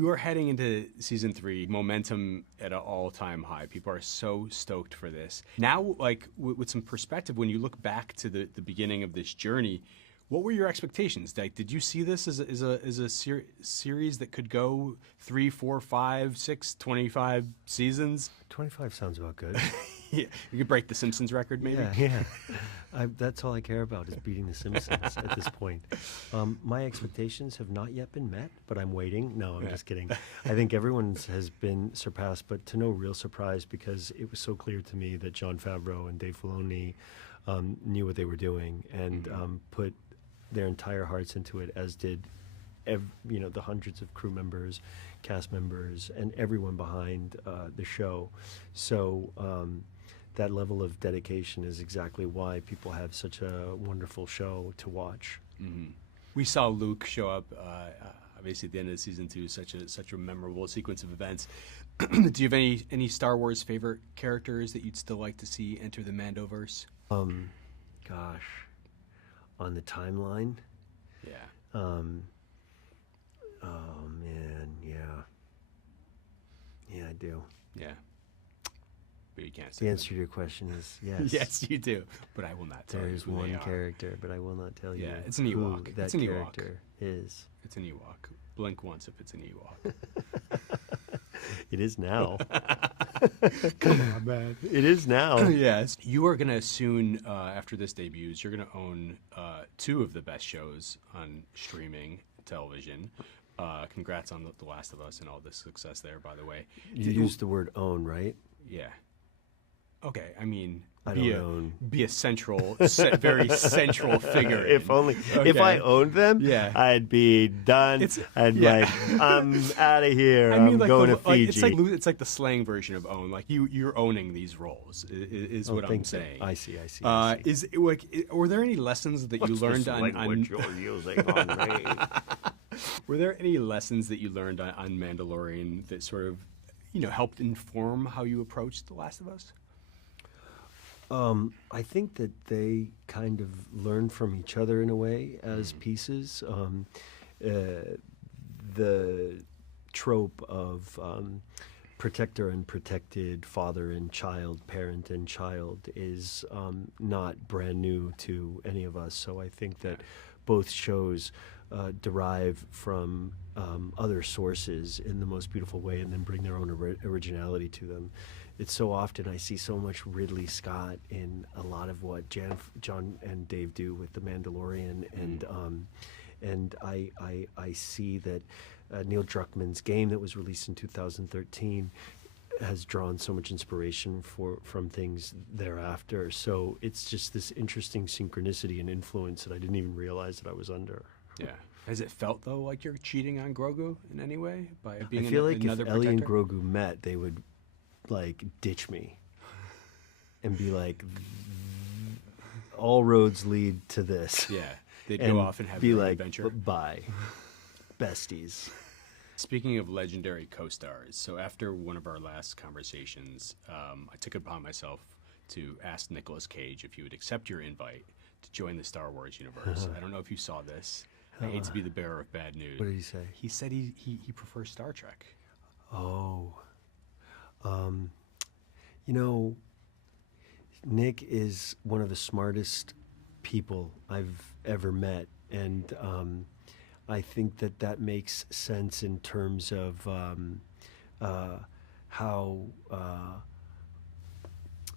you are heading into season 3, momentum at an all-time high. People are so stoked for this. Now, like with some perspective, when you look back to the beginning of this journey, what were your expectations? Like, did you see this as a series that could go 3, 4, 5, 6, 25 seasons? 25 sounds about good. Yeah, you could break the Simpsons record, maybe. Yeah. That's all I care about is beating the Simpsons at this point. My expectations have not yet been met, but I'm waiting. No, I'm just kidding. I think everyone's has been surpassed, but to no real surprise because it was so clear to me that Jon Favreau and Dave Filoni knew what they were doing and put their entire hearts into it, as did the hundreds of crew members, cast members, and everyone behind the show. So that level of dedication is exactly why people have such a wonderful show to watch. Mm-hmm. We saw Luke show up, obviously at the end of season 2, such a memorable sequence of events. Do you have any Star Wars favorite characters that you'd still like to see enter the Mandoverse? Gosh, on the timeline? Yeah. Oh man, yeah. Yeah, I do. Yeah. But you can't say the answer to your question is yes. Yes, you do. But I will not tell There's you who they one are. character, but I will not tell you it's an Ewok. who that It's an character is. It's an Ewok. Blink once if it's an Ewok. It is now. Come on, man. It is now. Yes. You are going to soon, after this debuts, you're going to own 2 of the best shows on streaming television. Congrats on The Last of Us and all the success there, by the way. You used the word own, right? Yeah. Okay, I mean, I be don't own. Be a central, very central figure. If only, if I owned them, I'd be done. I'd be like, I'm out of here. I'm going to Fiji. It's like the slang version of own. Like you're owning these roles is what I'm saying. I see. Is it, like, were there any lessons that you learned on you're using on me? Were there any lessons that you learned on Mandalorian that sort of, helped inform how you approached The Last of Us? I think that they kind of learn from each other in a way as pieces. The trope of protector and protected, father and child, parent and child is not brand new to any of us. So I think that both shows derive from other sources in the most beautiful way and then bring their own originality to them. It's so often I see so much Ridley Scott in a lot of what John and Dave do with The Mandalorian, and I see that Neil Druckmann's game that was released in 2013 has drawn so much inspiration from things thereafter. So it's just this interesting synchronicity and influence that I didn't even realize that I was under. Yeah. Has it felt, though, like you're cheating on Grogu in any way by being I feel like another if protector? Ellie and Grogu met, they would like ditch me and be like, all roads lead to this. Yeah, they'd go off and have be their own like, adventure. Bye, besties. Speaking of legendary co-stars, so after one of our last conversations, I took it upon myself to ask Nicolas Cage if he would accept your invite to join the Star Wars universe. I don't know if you saw this. I hate to be the bearer of bad news. What did he say? He said he prefers Star Trek. Oh. Nick is one of the smartest people I've ever met, and I think that makes sense in terms of how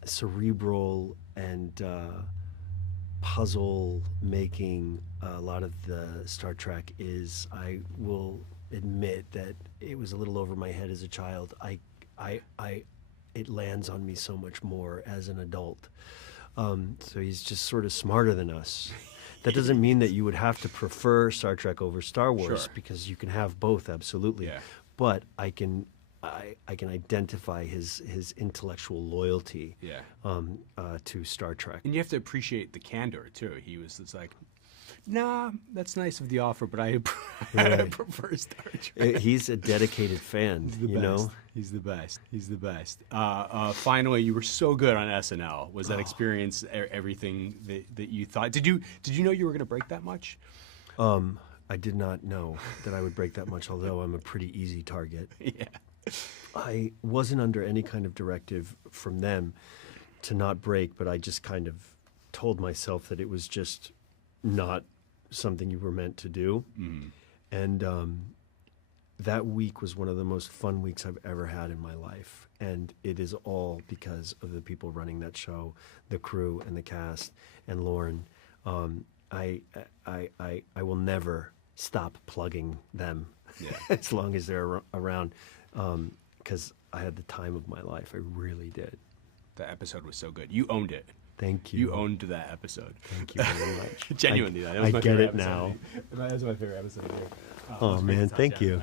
cerebral and puzzle-making a lot of the Star Trek is. I will admit that it was a little over my head as a child. It lands on me so much more as an adult. So he's just sort of smarter than us. That doesn't mean that you would have to prefer Star Trek over Star Wars, because you can have both, absolutely. Yeah. But I can identify his intellectual loyalty to Star Trek. And you have to appreciate the candor, too. He was just like, nah, that's nice of the offer, but I prefer Star Trek. He's a dedicated fan, you know? He's the best. He's the best. Finally, you were so good on SNL. Was that experience everything that you thought? Did you know you were going to break that much? I did not know that I would break that much, although I'm a pretty easy target. Yeah. I wasn't under any kind of directive from them to not break, but I just kind of told myself that it was just not something you were meant to do. And that week was one of the most fun weeks I've ever had in my life. And it is all because of the people running that show, the crew and the cast, and Lauren. I will never stop plugging them as long as they're around, because I had the time of my life. I really did. The episode was so good. You owned it. Thank you. You owned that episode. Thank you very much. Genuinely, that was I my get favorite it episode. now. That was my favorite episode of you. Oh, man, thank you.